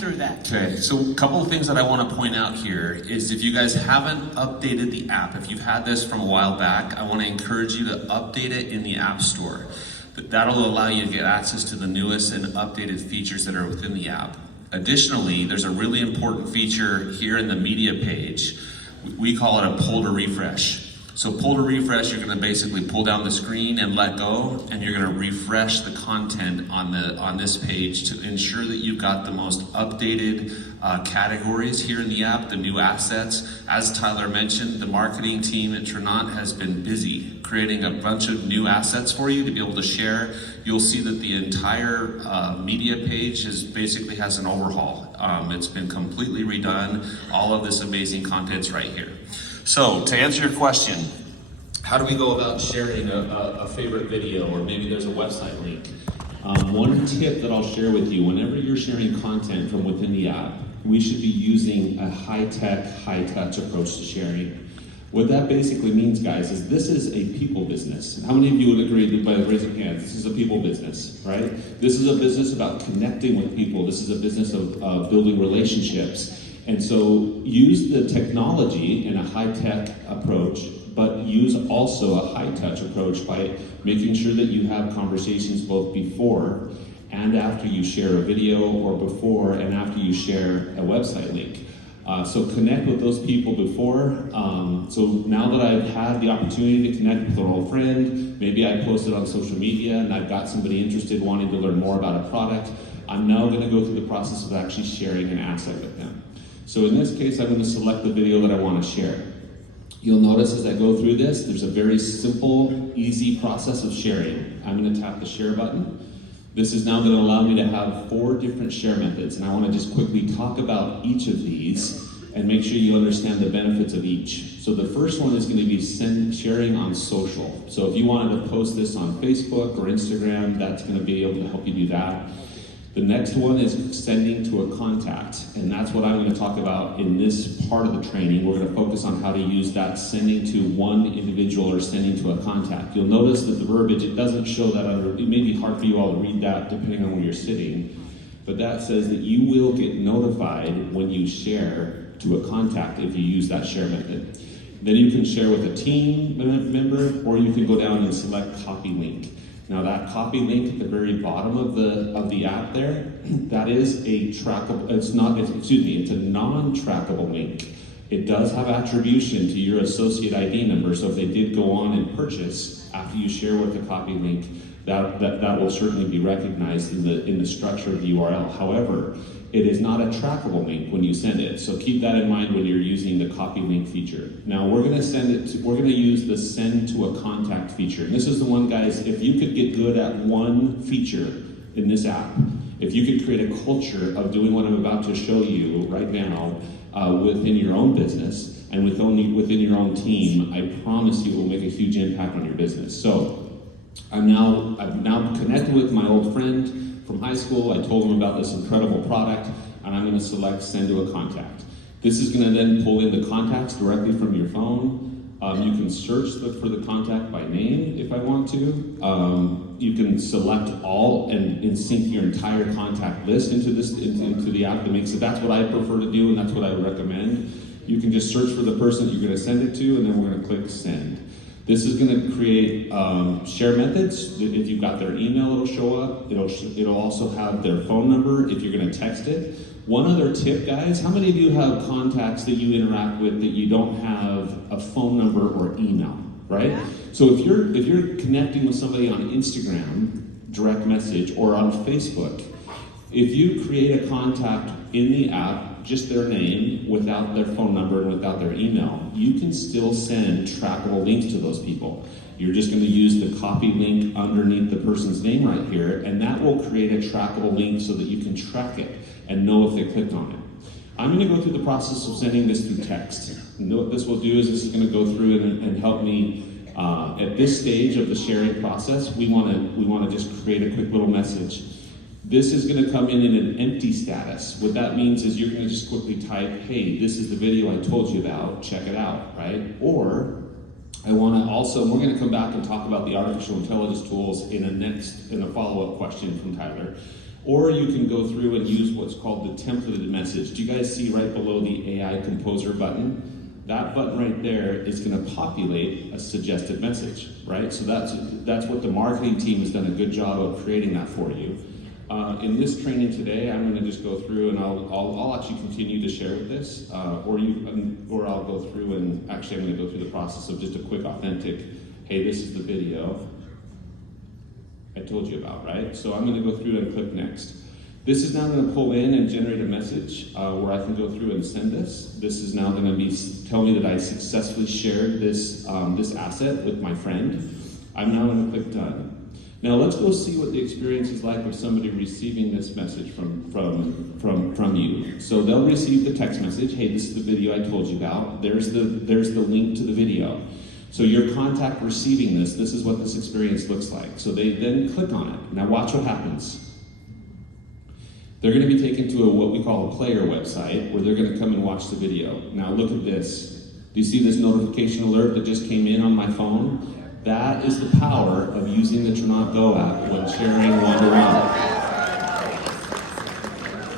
through that. Okay, so a couple of things that I want to point out here is if you guys haven't updated the app, if you've had this from a while back, I want to encourage you to update it in the App Store. That'll allow you to get access to the newest and updated features that are within the app. Additionally, there's a really important feature here in the media page. We call it a pull to refresh. So pull to refresh, you're going to basically pull down the screen and let go, and you're going to refresh the content on this page to ensure that you've got the most updated categories here in the app, the new assets. As Tyler mentioned, the marketing team at Tranont has been busy creating a bunch of new assets for you to be able to share. You'll see that the entire media page basically has an overhaul. It's been completely redone. All of this amazing content's right here. So to answer your question, how do we go about sharing a favorite video, or maybe there's a website link? One tip that I'll share with you, whenever you're sharing content from within the app, we should be using a high-tech, high-touch approach to sharing. What that basically means, guys, is this is a people business. How many of you would agree by raising hands? This is a people business, right? This is a business about connecting with people. This is a business of building relationships. And so use the technology in a high-tech approach, but use also a high-touch approach by making sure that you have conversations both before and after you share a video, or before and after you share a website link. So connect with those people before. So now that I've had the opportunity to connect with an old friend, maybe I posted on social media and I've got somebody interested wanting to learn more about a product, I'm now going to go through the process of actually sharing an asset with them. So in this case, I'm going to select the video that I want to share. You'll notice as I go through this, there's a very simple, easy process of sharing. I'm going to tap the share button. This is now going to allow me to have 4 different share methods, and I want to just quickly talk about each of these and make sure you understand the benefits of each. So the first one is going to be sharing on social. So if you wanted to post this on Facebook or Instagram, that's going to be able to help you do that. The next one is sending to a contact, and that's what I'm going to talk about in this part of the training. We're going to focus on how to use that sending to one individual or sending to a contact. You'll notice that the verbiage, it doesn't show that under, it may be hard for you all to read that depending on where you're sitting, but that says that you will get notified when you share to a contact if you use that share method. Then you can share with a team member, or you can go down and select copy link. Now that copy link at the very bottom of the app there, that is a trackable, it's a non-trackable link. It does have attribution to your associate ID number, so if they did go on and purchase after you share with the copy link, that will certainly be recognized in the structure of the URL. However, it is not a trackable link when you send it, so keep that in mind when you're using the copy link feature. Now we're going to use the send to a contact feature. And this is the one, guys, if you could get good at one feature in this app, if you could create a culture of doing what I'm about to show you right now within your own business and within your own team, I promise you it will make a huge impact on your business. So I've now connected with my old friend from high school. I told him about this incredible product, and I'm going to select send to a contact. This is going to then pull in the contacts directly from your phone. You can search for the contact by name if I want to. You can select all and sync your entire contact list into the app. That's what I prefer to do, and that's what I would recommend. You can just search for the person that you're going to send it to, and then we're going to click send. This is going to create share methods. If you've got their email, it'll show up. It'll also have their phone number if you're going to text it. One other tip, guys, how many of you have contacts that you interact with that you don't have a phone number or email, right? Yeah. So if you're connecting with somebody on Instagram, direct message, or on Facebook, if you create a contact in the app, just their name, without their phone number and without their email, you can still send trackable links to those people. You're just going to use the copy link underneath the person's name right here, and that will create a trackable link so that you can track it and know if they clicked on it. I'm going to go through the process of sending this through text. And what this will do is this is going to go through and help me at this stage of the sharing process. We want to just create a quick little message. This is going to come in an empty status. What that means is you're going to just quickly type, hey, this is the video I told you about, check it out, right? Or we're going to come back and talk about the artificial intelligence tools in a follow-up question from Tyler. Or you can go through and use what's called the templated message. Do you guys see right below the AI Composer button? That button right there is going to populate a suggested message, right? So that's what the marketing team has done a good job of creating that for you. In this training today, I'm going to just go through and I'll actually continue to share with this, or I'll go through and actually I'm going to go through the process of just a quick authentic, hey, this is the video I told you about, right? So I'm going to go through and click next. This is now going to pull in and generate a message where I can go through and send this. This is now going to tell me that I successfully shared this asset with my friend. I'm now going to click done. Now let's go see what the experience is like of somebody receiving this message from you. So they'll receive the text message, hey, this is the video I told you about. There's the link to the video. So your contact receiving this is what this experience looks like. So they then click on it. Now watch what happens. They're going to be taken to what we call a player website where they're going to come and watch the video. Now look at this. Do you see this notification alert that just came in on my phone? That is the power of using the Tranont Go app when sharing one-to-one.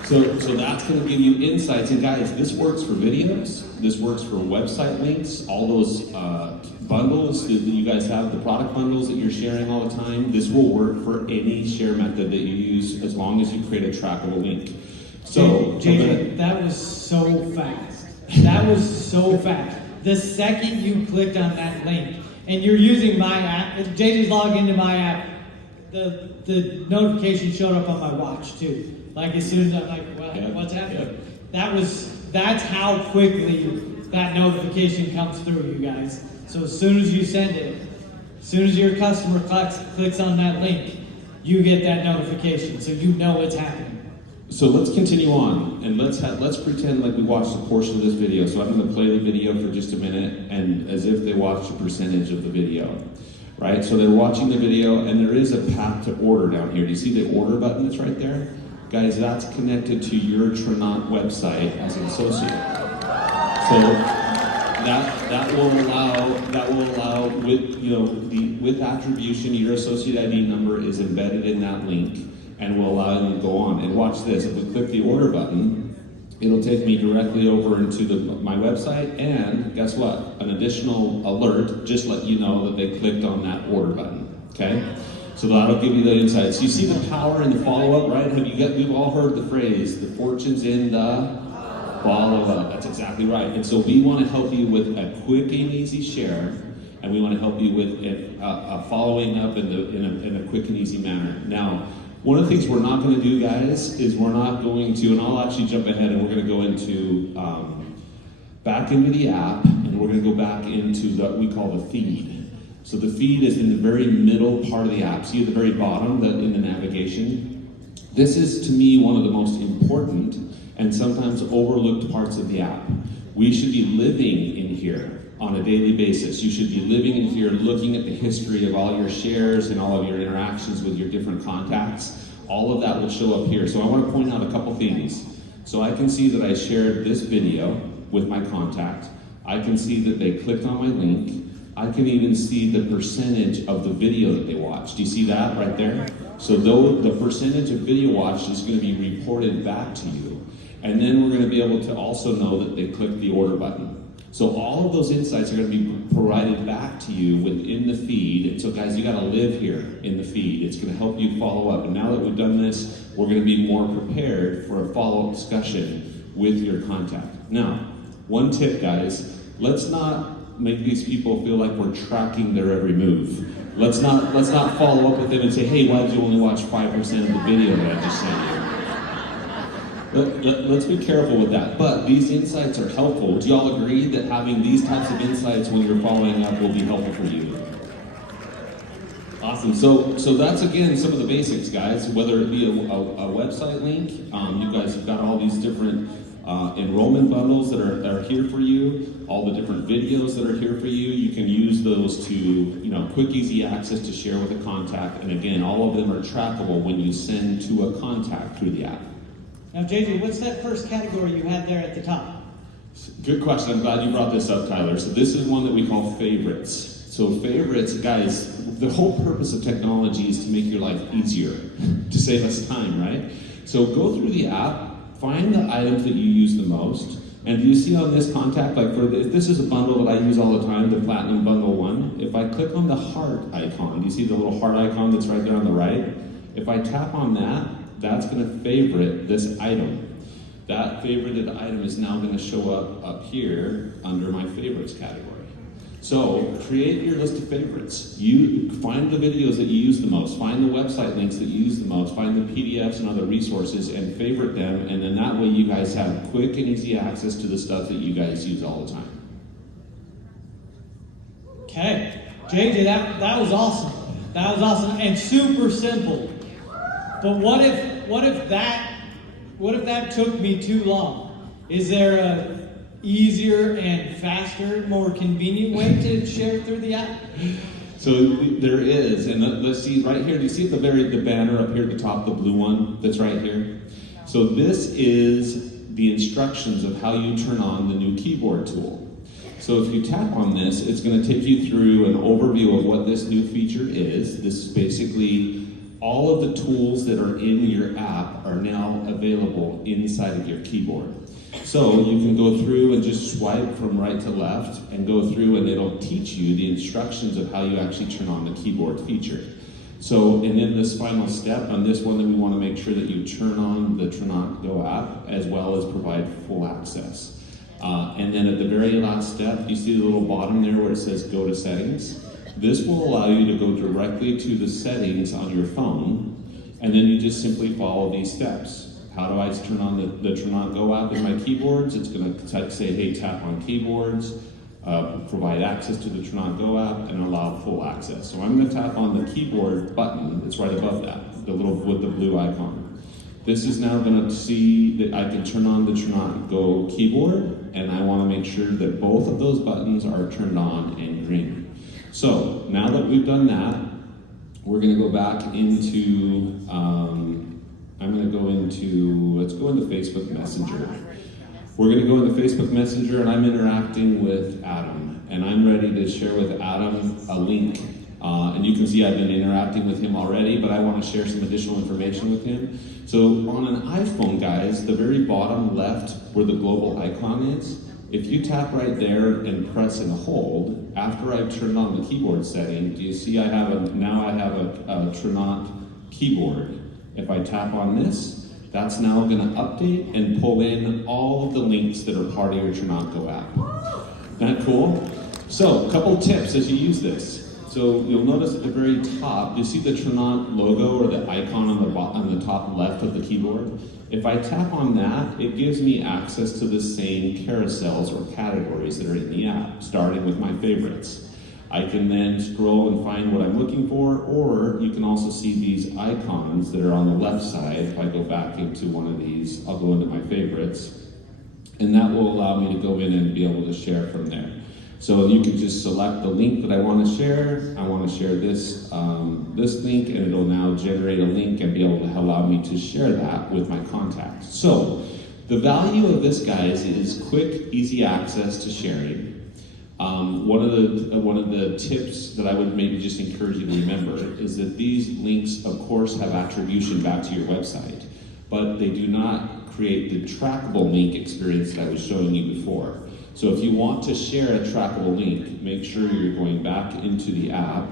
So that's going to give you insights. And guys, this works for videos. This works for website links. All those bundles that you guys have, the product bundles that you're sharing all the time. This will work for any share method that you use as long as you create a trackable link. So, JJ, that was so fast. That was so fast. The second you clicked on that link, and you're using my app, if JJ's logged into my app, the notification showed up on my watch too. Like as soon as I'm like, what's happening? Yeah. That's how quickly that notification comes through, you guys. So as soon as you send it, as soon as your customer clicks on that link, you get that notification, so you know what's happening. So let's continue on, and let's pretend like we watched a portion of this video. So I'm going to play the video for just a minute, and as if they watched a percentage of the video, right? So they're watching the video, and there is a path to order down here. Do you see the order button that's right there? Guys, that's connected to your Tranont website as an associate. So that will allow with attribution, your associate ID number is embedded in that link, and will allow them to go on. And watch this, if we click the order button, it'll take me directly over into my website, and guess what? An additional alert, just let you know that they clicked on that order button, okay? So that'll give you the insights. You see the power in the follow-up, right? We've all heard the phrase, the fortune's in the follow-up. That's exactly right. And so we want to help you with a quick and easy share, and we want to help you with a following up in a quick and easy manner. Now, one of the things we're not going to do, guys, is we're not going to, and I'll actually jump ahead and we're going to go into, back into the app, and we're going to go back into what we call the feed. So the feed is in the very middle part of the app. See at the very bottom in the navigation? This is, to me, one of the most important and sometimes overlooked parts of the app. We should be living in here on a daily basis. You should be living in here looking at the history of all your shares and all of your interactions with your different contacts. All of that will show up here. So I want to point out a couple things. So I can see that I shared this video with my contact. I can see that they clicked on my link. I can even see the percentage of the video that they watched. Do you see that right there? So the percentage of video watched is going to be reported back to you. And then we're going to be able to also know that they clicked the order button. So all of those insights are going to be provided back to you within the feed. And so guys, you got to live here in the feed. It's going to help you follow up. And now that we've done this, we're going to be more prepared for a follow-up discussion with your contact. Now, one tip, guys, let's not make these people feel like we're tracking their every move. Let's not follow up with them and say, hey, why did you only watch 5% of the video that I just sent you? Let's be careful with that. But these insights are helpful. Do y'all agree that having these types of insights when you're following up will be helpful for you? Awesome. So that's, again, some of the basics, guys. Whether it be a website link, you guys have got all these different enrollment bundles that are here for you, all the different videos that are here for you. You can use those to, quick, easy access to share with a contact. And again, all of them are trackable when you send to a contact through the app. Now, JJ, what's that first category you had there at the top? Good question. I'm glad you brought this up, Tyler. So this is one that we call favorites. So favorites, guys, the whole purpose of technology is to make your life easier, to save us time, right? So go through the app, find the items that you use the most, and do you see on this contact, like this is a bundle that I use all the time, the Platinum Bundle 1. If I click on the heart icon, do you see the little heart icon that's right there on the right? If I tap on that, that's gonna favorite this item. That favorited item is now gonna show up here under my favorites category. So create your list of favorites. You find the videos that you use the most, find the website links that you use the most, find the PDFs and other resources and favorite them, and then that way you guys have quick and easy access to the stuff that you guys use all the time. Okay, JJ, that was awesome. That was awesome and super simple. But what if that took me too long? Is there a easier and faster, more convenient way to share it through the app? So there is, and let's see right here. Do you see the banner up here at the top, the blue one that's right here? So this is the instructions of how you turn on the new keyboard tool. So if you tap on this, it's going to take you through an overview of what this new feature is. This is basically all of the tools that are in your app are now available inside of your keyboard. So you can go through and just swipe from right to left and go through and it'll teach you the instructions of how you actually turn on the keyboard feature. So, and then this final step on this one, that we want to make sure that you turn on the Tranont Go app as well as provide full access. And then at the very last step, you see the little bottom there where it says go to settings. This will allow you to go directly to the settings on your phone, and then you just simply follow these steps. How do I turn on the Tranont Go app in my keyboards? It's going to say, hey, tap on keyboards, provide access to the Tranont Go app, and allow full access. So I'm going to tap on the keyboard button that's right above that, the little with the blue icon. This is now going to see that I can turn on the Tranont Go keyboard, and I want to make sure that both of those buttons are turned on and green. So now that we've done that, we're going to go back into, let's go into Facebook Messenger. We're going to go into Facebook Messenger, and I'm interacting with Adam, and I'm ready to share with Adam a link. And you can see I've been interacting with him already, but I want to share some additional information with him. So on an iPhone, guys, the very bottom left where the global icon is, if you tap right there and press and hold, after I've turned on the keyboard setting, do you see now I have a Tranont keyboard. If I tap on this, that's now going to update and pull in all of the links that are part of your Tranont Go app. Isn't that cool? So, a couple tips as you use this. So you'll notice at the very top, you see the Tranont logo or the icon on the top left of the keyboard? If I tap on that, it gives me access to the same carousels or categories that are in the app, starting with my favorites. I can then scroll and find what I'm looking for, or you can also see these icons that are on the left side. If I go back into one of these, I'll go into my favorites, and that will allow me to go in and be able to share from there. So you can just select the link that I want to share. I want to share this link, and it'll now generate a link and be able to allow me to share that with my contacts. So the value of this, guys, is quick, easy access to sharing. One of the tips that I would maybe just encourage you to remember is that these links, of course, have attribution back to your website, but they do not create the trackable link experience that I was showing you before. So if you want to share a trackable link, make sure you're going back into the app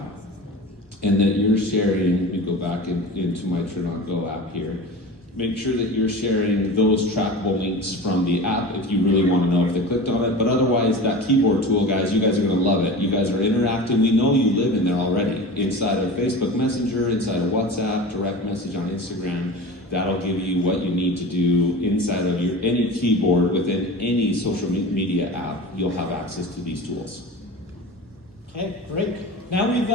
and that you're sharing, let me go back into my Tranont Go app here. Make sure that you're sharing those trackable links from the app if you really want to know if they clicked on it. But otherwise, that keyboard tool, guys, you guys are going to love it. You guys are interacting. We know you live in there already. Inside of Facebook Messenger, inside of WhatsApp, direct message on Instagram. That'll give you what you need to do inside of any keyboard within any social media app. You'll have access to these tools. Okay, great. Now we've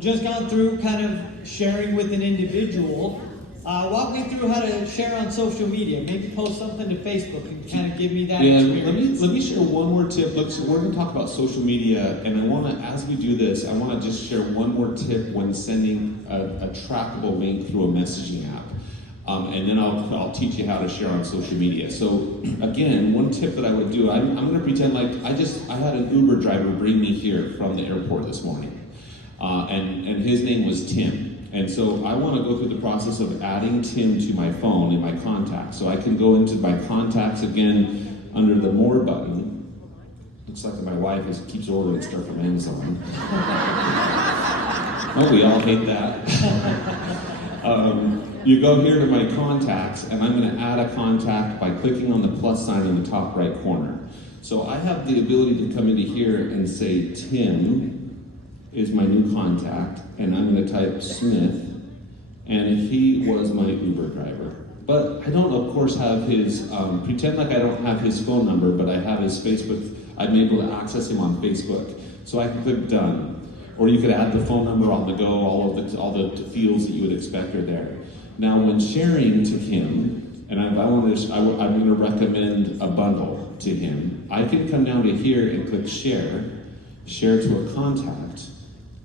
just gone through kind of sharing with an individual. Walk me through how to share on social media. Maybe post something to Facebook and kind of give me that experience. Let me share one more tip. Look, so we're going to talk about social media, and I want to, as we do this, I want to just share one more tip when sending a trackable link through a messaging app. And then I'll teach you how to share on social media. So again, one tip that I would do, I'm going to pretend like I had an Uber driver bring me here from the airport this morning, and his name was Tim. And so I want to go through the process of adding Tim to my phone in my contacts. So I can go into my contacts again under the More button. Looks like my wife keeps ordering stuff from Amazon. Oh, we all hate that. You go here to my contacts, and I'm going to add a contact by clicking on the plus sign in the top right corner. So I have the ability to come into here and say Tim is my new contact, and I'm going to type Smith, and he was my Uber driver. But I don't, of course, have his, pretend like I don't have his phone number, but I have his Facebook. I'm able to access him on Facebook. So I can click done. Or you could add the phone number on the go, all the fields that you would expect are there. Now when sharing to him, and I'm going to recommend a bundle to him, I can come down to here and click share to a contact,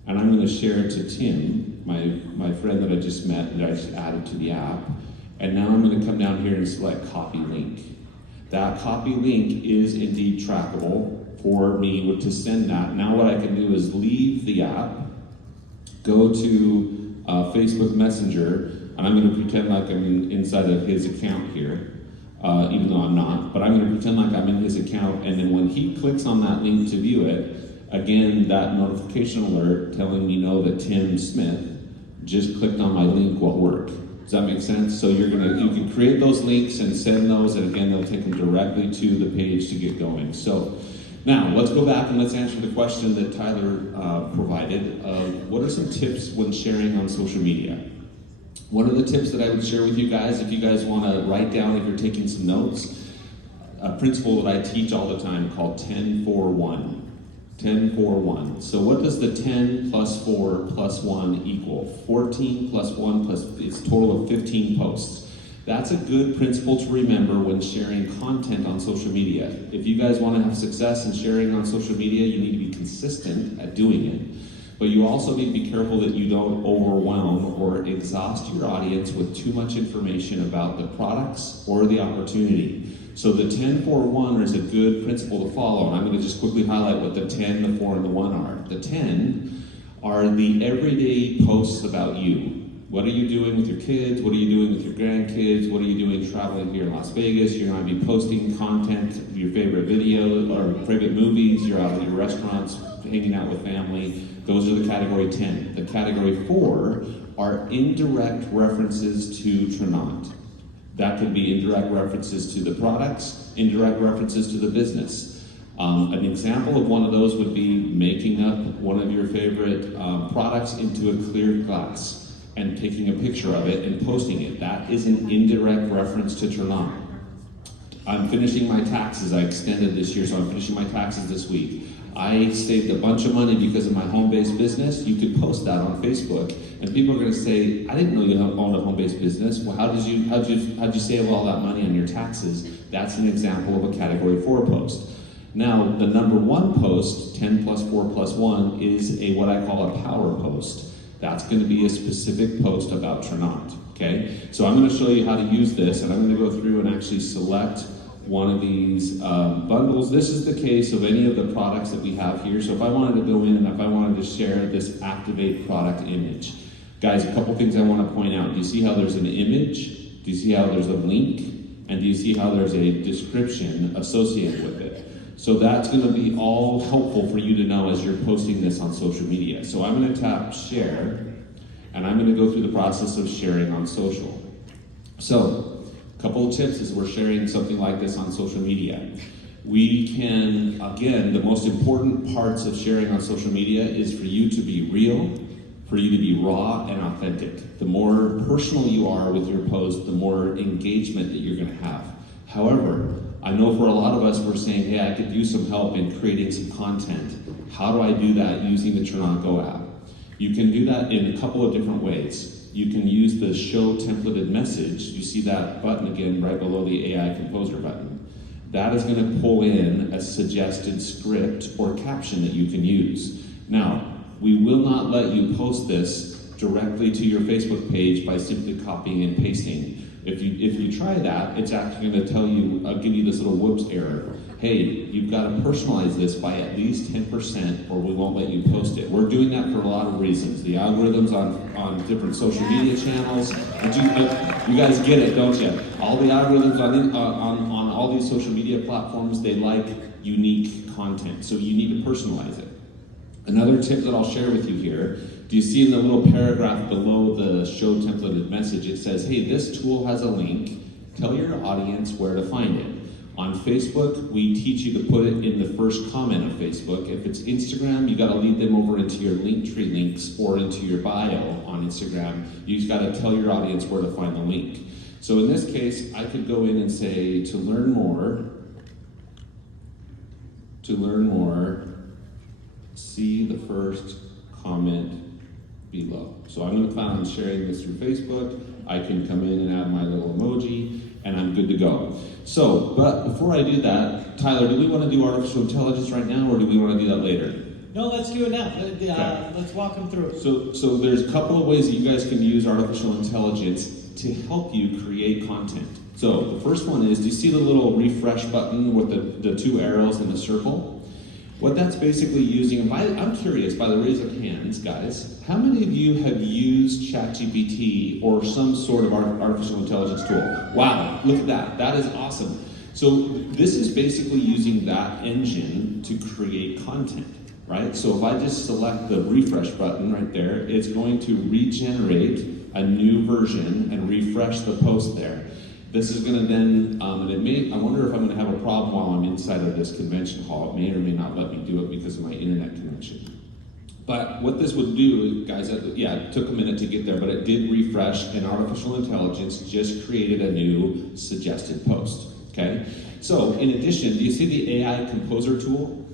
and I'm going to share it to Tim, my friend that I just met and that I just added to the app. And now I'm going to come down here and select copy link. That copy link is indeed trackable for me to send that. Now what I can do is leave the app, go to Facebook Messenger, and I'm going to pretend like I'm inside of his account here, even though I'm not, but I'm going to pretend like I'm in his account, and then when he clicks on that link to view it, again, that notification alert telling me that Tim Smith just clicked on my link will work. Does that make sense? So you can create those links and send those, and again, they'll take them directly to the page to get going. So now let's go back and let's answer the question that Tyler provided of what are some tips when sharing on social media? One of the tips that I would share with you guys, if you guys want to write down, if you're taking some notes, a principle that I teach all the time called 10-4-1. 10-4-1. So what does the 10 plus 4 plus 1 equal? 14 plus 1 plus, it's a total of 15 posts. That's a good principle to remember when sharing content on social media. If you guys want to have success in sharing on social media, you need to be consistent at doing it. But you also need to be careful that you don't overwhelm or exhaust your audience with too much information about the products or the opportunity. So the 10-4-1 is a good principle to follow, and I'm going to just quickly highlight what the 10, the 4, and the 1 are. The 10 are the everyday posts about you. What are you doing with your kids? What are you doing with your grandkids? What are you doing traveling here in Las Vegas? You're going to be posting content of your favorite videos or favorite movies. You're out at your restaurants, hanging out with family. Those are the category 10. The category 4 are indirect references to Tranont. That could be indirect references to the products, indirect references to the business. An example of one of those would be making up one of your favorite products into a clear glass and taking a picture of it and posting it. That is an indirect reference to Tranont. I'm finishing my taxes. I extended this year, so I'm finishing my taxes this week. I saved a bunch of money because of my home-based business. You could post that on Facebook, and people are going to say, "I didn't know you owned a home-based business. Well, how'd you save all that money on your taxes?" That's an example of a Category 4 post. Now, the number 1 post, 10 plus 4 plus 1, is what I call a power post. That's going to be a specific post about Tranont. Okay, so I'm going to show you how to use this, and I'm going to go through and actually select one of these bundles. This is the case of any of the products that we have here. So if I wanted to go in and if I wanted to share this Activate product image, guys, a couple things I want to point out. Do you see how there's an image? Do you see how there's a link? And do you see how there's a description associated with it? So that's going to be all helpful for you to know as you're posting this on social media. So I'm going to tap share, and I'm going to go through the process of sharing on social. So a couple of tips as we're sharing something like this on social media. We can, again, the most important parts of sharing on social media is for you to be real, for you to be raw and authentic. The more personal you are with your post, the more engagement that you're going to have. However, I know for a lot of us, we're saying, hey, I could use some help in creating some content. How do I do that using the Tranont Go app? You can do that in a couple of different ways. You can use the show templated message. You see that button again right below the AI Composer button. That is going to pull in a suggested script or caption that you can use. Now, we will not let you post this directly to your Facebook page by simply copying and pasting. If you try that, it's actually going to tell you, give you this little whoops error. Hey, you've got to personalize this by at least 10% or we won't let you post it. We're doing that for a lot of reasons. The algorithms on different social media channels. You guys get it, don't you? All the algorithms on all these social media platforms, they like unique content. So you need to personalize it. Another tip that I'll share with you here, do you see in the little paragraph below the show templated message, it says, hey, this tool has a link. Tell your audience where to find it. On Facebook, we teach you to put it in the first comment of Facebook. If it's Instagram, you got to lead them over into your Linktree links or into your bio on Instagram. You just got to tell your audience where to find the link. So in this case, I could go in and say, to learn more, see the first comment below. So I'm going to plan on sharing this through Facebook. I can come in and add my little emoji, and I'm good to go. So, but before I do that, Tyler, do we want to do artificial intelligence right now, or do we want to do that later? No, let's do it now. Let's walk them through it. So there's a couple of ways that you guys can use artificial intelligence to help you create content. So the first one is, do you see the little refresh button with the two arrows and the circle? What that's basically using, I'm curious, by the raise of hands, guys, how many of you have used ChatGPT or some sort of artificial intelligence tool? Wow, look at that. That is awesome. So this is basically using that engine to create content, right? So if I just select the refresh button right there, it's going to regenerate a new version and refresh the post there. This is going to then, I wonder if I'm going to have a problem while I'm inside of this convention hall. It may or may not let me do it because of my internet connection. But what this would do, guys, it took a minute to get there, but it did refresh, and artificial intelligence just created a new suggested post, okay? So, in addition, do you see the AI Composer tool?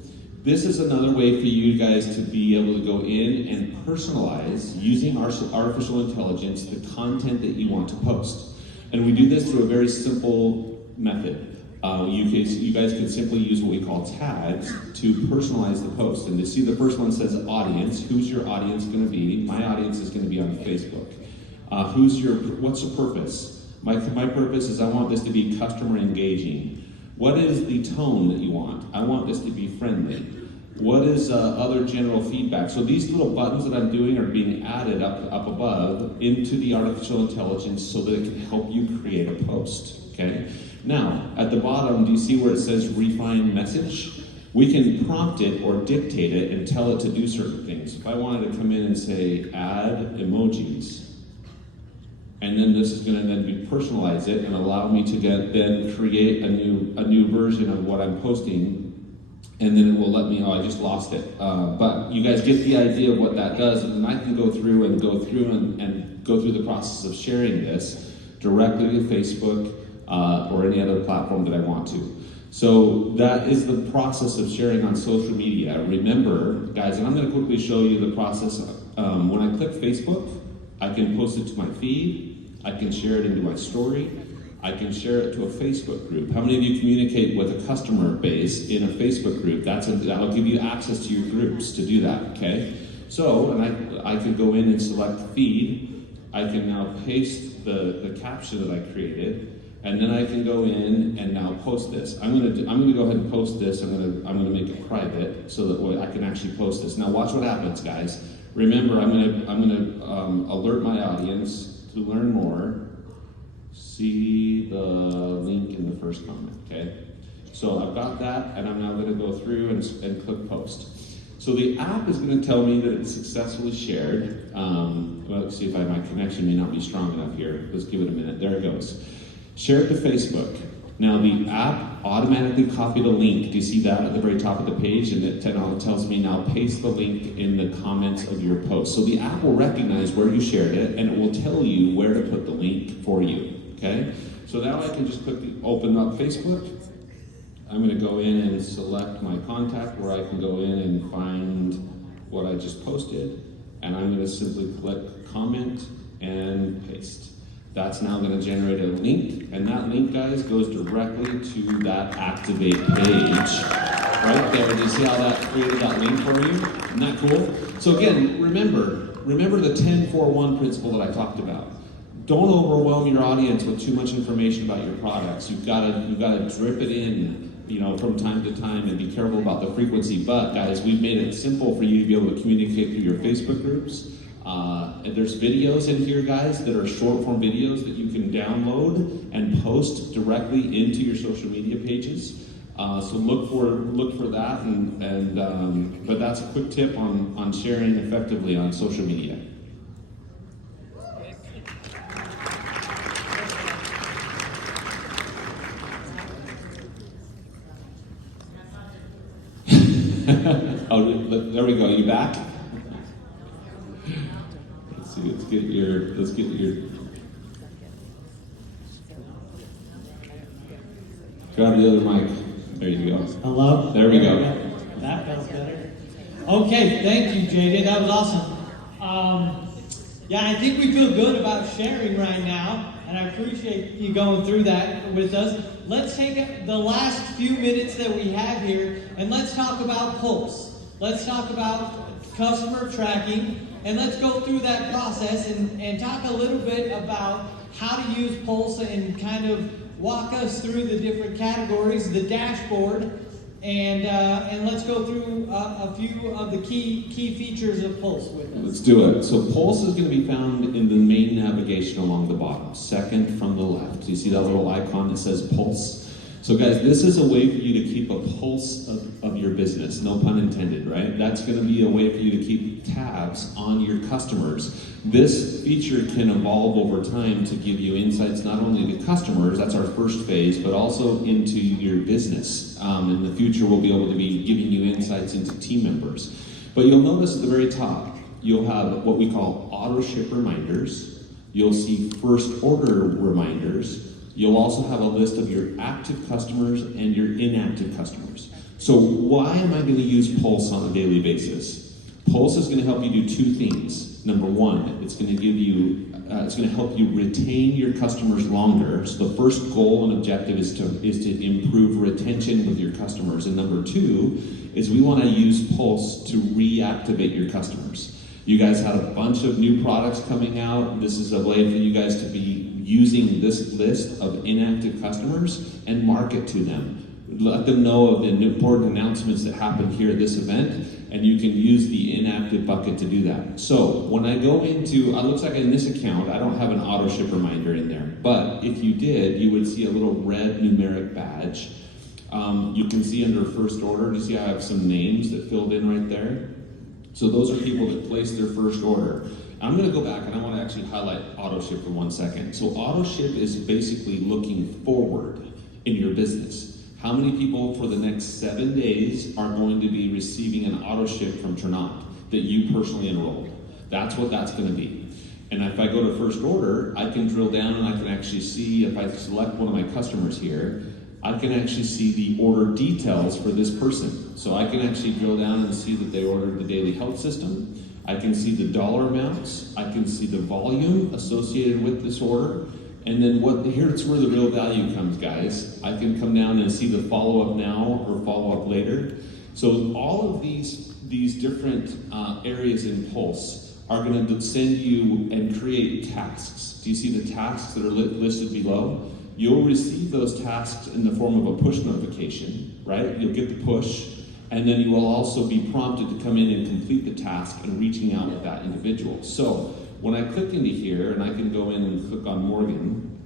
This is another way for you guys to be able to go in and personalize, using artificial intelligence, the content that you want to post. And we do this through a very simple method. You guys can simply use what we call tags to personalize the post. And to see the first one says audience. Who's your audience going to be? My audience is going to be on Facebook. What's the purpose? My purpose is I want this to be customer engaging. What is the tone that you want? I want this to be friendly. What is other general feedback? So these little buttons that I'm doing are being added up above into the artificial intelligence so that it can help you create a post, okay? Now, at the bottom, do you see where it says refine message? We can prompt it or dictate it and tell it to do certain things. If I wanted to come in and say add emojis, and then this is going to then be personalize it and allow me to then create a new version of what I'm posting. And then it will let me, I just lost it. But you guys get the idea of what that does, and then I can go through and go through the process of sharing this directly to Facebook or any other platform that I want to. So that is the process of sharing on social media. Remember, guys, and I'm going to quickly show you the process. When I click Facebook, I can post it to my feed, I can share it into my story, I can share it to a Facebook group. How many of you communicate with a customer base in a Facebook group? That'll give you access to your groups to do that, okay? So, and I could go in and select feed. I can now paste the caption that I created, and then I can go in and now post this. I'm gonna go ahead and post this. I'm gonna make it private so that I can actually post this. Now watch what happens, guys. Remember, I'm gonna alert my audience to learn more. See the link in the first comment, okay? So I've got that, and I'm now going to go through and click post. So the app is going to tell me that it's successfully shared. Let's see if my connection may not be strong enough here. Let's give it a minute. There it goes. Share it to Facebook. Now the app automatically copied a link. Do you see that at the very top of the page? And it tells me now paste the link in the comments of your post. So the app will recognize where you shared it, and it will tell you where to put the link for you. Okay, so now I can just quickly open up Facebook. I'm going to go in and select my contact where I can go in and find what I just posted, and I'm going to simply click comment and paste. That's now going to generate a link, and that link, guys, goes directly to that activate page. Right there, do you see how that created that link for you? Isn't that cool? So again, remember the 10-4-1 principle that I talked about. don't overwhelm your audience with too much information about your products. You've got to drip it in, from time to time, and be careful about the frequency. But guys, we've made it simple for you to be able to communicate through your Facebook groups. And there's videos in here, guys, that are short form videos that you can download and post directly into your social media pages. So look for that, but that's a quick tip on sharing effectively on social media. Oh, there we go. You back? Let's see. Let's get your. Grab the other mic. There you go. Hello? There we go. That felt better. Okay, thank you, JJ. That was awesome. Yeah, I think we feel good about sharing right now, and I appreciate you going through that with us. Let's take the last few minutes that we have here, and let's talk about Pulse. Let's talk about customer tracking, and let's go through that process and talk a little bit about how to use Pulse and kind of walk us through the different categories, the dashboard, and let's go through a few of the key features of Pulse with us. Let's do it. So Pulse is going to be found in the main navigation along the bottom, second from the left. You see that little icon that says Pulse? So guys, this is a way for you to keep a pulse of your business, no pun intended, right? That's going to be a way for you to keep tabs on your customers. This feature can evolve over time to give you insights not only to customers, that's our first phase, but also into your business. In the future, we'll be able to be giving you insights into team members. But you'll notice at the very top, you'll have what we call auto ship reminders. You'll see first order reminders. You'll also have a list of your active customers and your inactive customers. So why am I going to use Pulse on a daily basis? Pulse is going to help you do two things. Number one, it's going to help you retain your customers longer. So the first goal and objective is to improve retention with your customers. And number two is we want to use Pulse to reactivate your customers. You guys had a bunch of new products coming out. This is a way for you guys to be using this list of inactive customers and market to them. Let them know of the important announcements that happened here at this event, and you can use the inactive bucket to do that. So when I go into, it looks like in this account, I don't have an auto ship reminder in there, but if you did, you would see a little red numeric badge. You can see under first order, you see I have some names that filled in right there. So those are people that placed their first order. I'm going to go back and I want to actually highlight auto ship for 1 second. So auto ship is basically looking forward in your business. How many people for the next 7 days are going to be receiving an auto ship from Tranont that you personally enrolled? That's what that's going to be. And if I go to first order, I can drill down and I can actually see, if I select one of my customers here, I can actually see the order details for this person. So I can actually drill down and see that they ordered the daily health system. I can see the dollar amounts. I can see the volume associated with this order. And then here's where the real value comes, guys. I can come down and see the follow-up now or follow-up later. So all of these different areas in Pulse are going to send you and create tasks. Do you see the tasks that are listed below? You'll receive those tasks in the form of a push notification, right? You'll get the push, and then you will also be prompted to come in and complete the task and reaching out with that individual. So when I click into here, and I can go in and click on Morgan,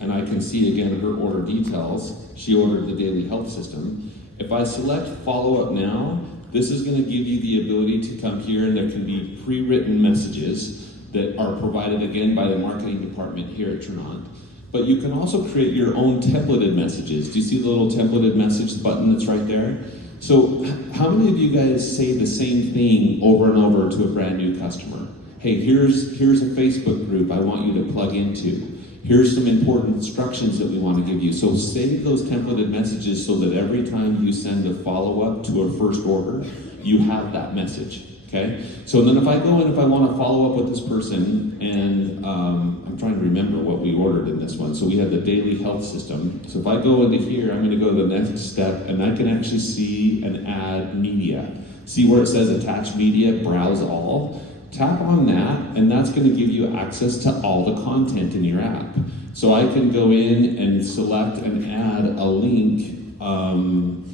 and I can see again her order details. She ordered the daily health system. If I select follow up now, this is going to give you the ability to come here, and there can be pre-written messages that are provided again by the marketing department here at Tranont. But you can also create your own templated messages. Do you see the little templated message button that's right there? So how many of you guys say the same thing over and over to a brand new customer? Hey, here's a Facebook group I want you to plug into. Here's some important instructions that we want to give you. So save those templated messages so that every time you send a follow-up to a first order, you have that message. Okay? So then if I go in, if I want to follow up with this person, and I'm trying to remember what we ordered in this one. So we had the daily health system. So if I go into here, I'm going to go to the next step, and I can actually see and add media. See where it says attach media, browse all. Tap on that, and that's going to give you access to all the content in your app. So I can go in and select and add a link.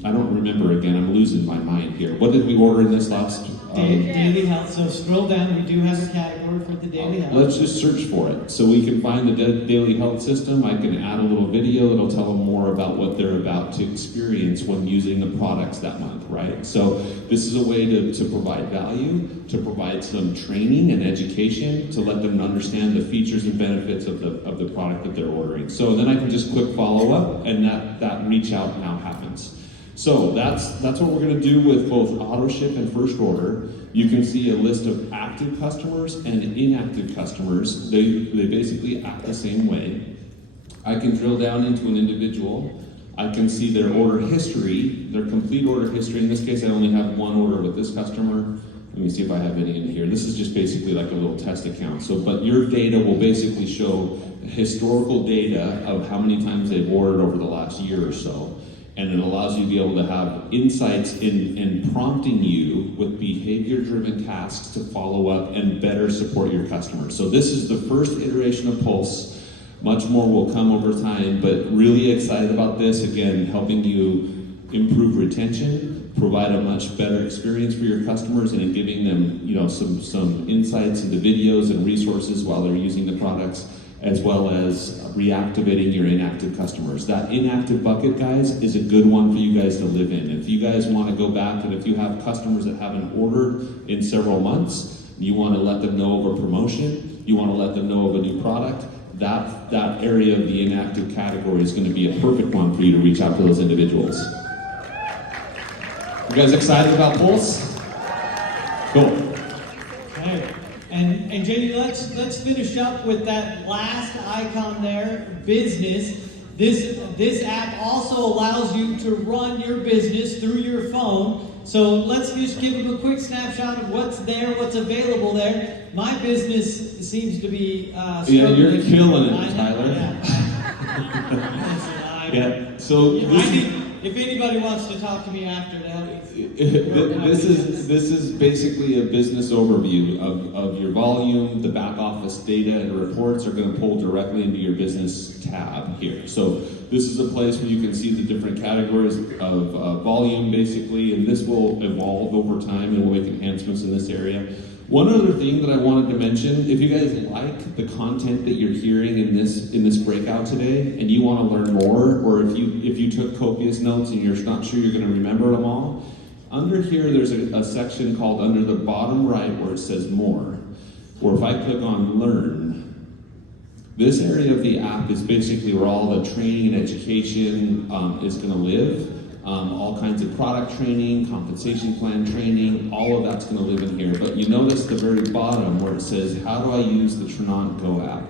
I don't remember again, I'm losing my mind here. What did we order in this last? Daily health. So scroll down, we do have a category for the daily health. Let's just search for it. So we can find the daily health system. I can add a little video. It'll tell them more about what they're about to experience when using the products that month, right? So this is a way to provide value, to provide some training and education, to let them understand the features and benefits of the product that they're ordering. So then I can just click follow up, and that reach out now happens. So that's what we're going to do with both auto ship and first order. You can see a list of active customers and inactive customers. They basically act the same way. I can drill down into an individual. I can see their order history, their complete order history. In this case, I only have one order with this customer. Let me see if I have any in here. This is just basically like a little test account. So, but your data will basically show historical data of how many times they've ordered over the last year or so. And it allows you to be able to have insights in prompting you with behavior-driven tasks to follow up and better support your customers. So this is the first iteration of Pulse. Much more will come over time, but really excited about this. Again, helping you improve retention, provide a much better experience for your customers, and in giving them, some insights into videos and resources while they're using the products, as well as reactivating your inactive customers. That inactive bucket, guys, is a good one for you guys to live in. If you guys want to go back, and if you have customers that haven't ordered in several months, you want to let them know of a promotion, you want to let them know of a new product, that area of the inactive category is going to be a perfect one for you to reach out to those individuals. You guys excited about Pulse? Cool. And Jamie, let's finish up with that last icon there, business. This app also allows you to run your business through your phone. So let's just give them a quick snapshot of what's there, what's available there. My business seems to be yeah, you're killing it, Tyler. Yeah. So if anybody wants to talk to me after to help me. This is basically a business overview of your volume. The back office data and reports are going to pull directly into your business tab here. So this is a place where you can see the different categories of volume basically, and this will evolve over time and we'll make enhancements in this area. One other thing that I wanted to mention, if you guys like the content that you're hearing in this breakout today, and you want to learn more, or if you took copious notes and you're not sure you're going to remember them all, under here there's a section called under the bottom right where it says more. Or if I click on learn, this area of the app is basically where all the training and education is going to live. All kinds of product training, compensation plan training, all of that's going to live in here. But you notice the very bottom where it says, how do I use the Tranont Go app?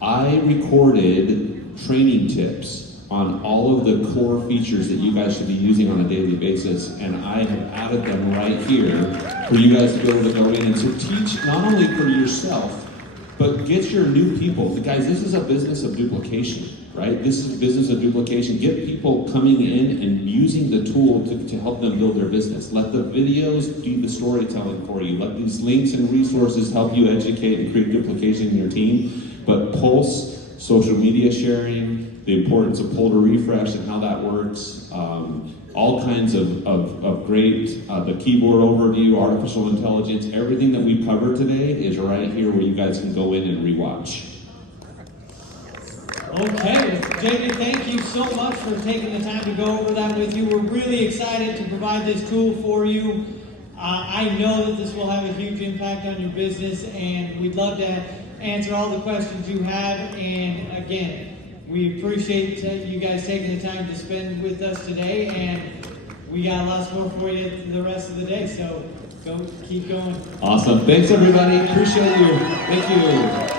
I recorded training tips on all of the core features that you guys should be using on a daily basis, and I have added them right here for you guys to be able to go in and to teach not only for yourself, but get your new people. Guys, this is a business of duplication. Right? This is a business of duplication. Get people coming in and using the tool to help them build their business. Let the videos do the storytelling for you. Let these links and resources help you educate and create duplication in your team. But Pulse, social media sharing, the importance of pull to refresh and how that works, all kinds of great, the keyboard overview, artificial intelligence, everything that we covered today is right here where you guys can go in and rewatch. Okay, Jamie, thank you so much for taking the time to go over that with you. We're really excited to provide this tool for you. I know that this will have a huge impact on your business, and we'd love to answer all the questions you have. And again, we appreciate you guys taking the time to spend with us today, and we got lots more for you the rest of the day, so keep going. Awesome. Thanks, everybody. Appreciate you. Thank you.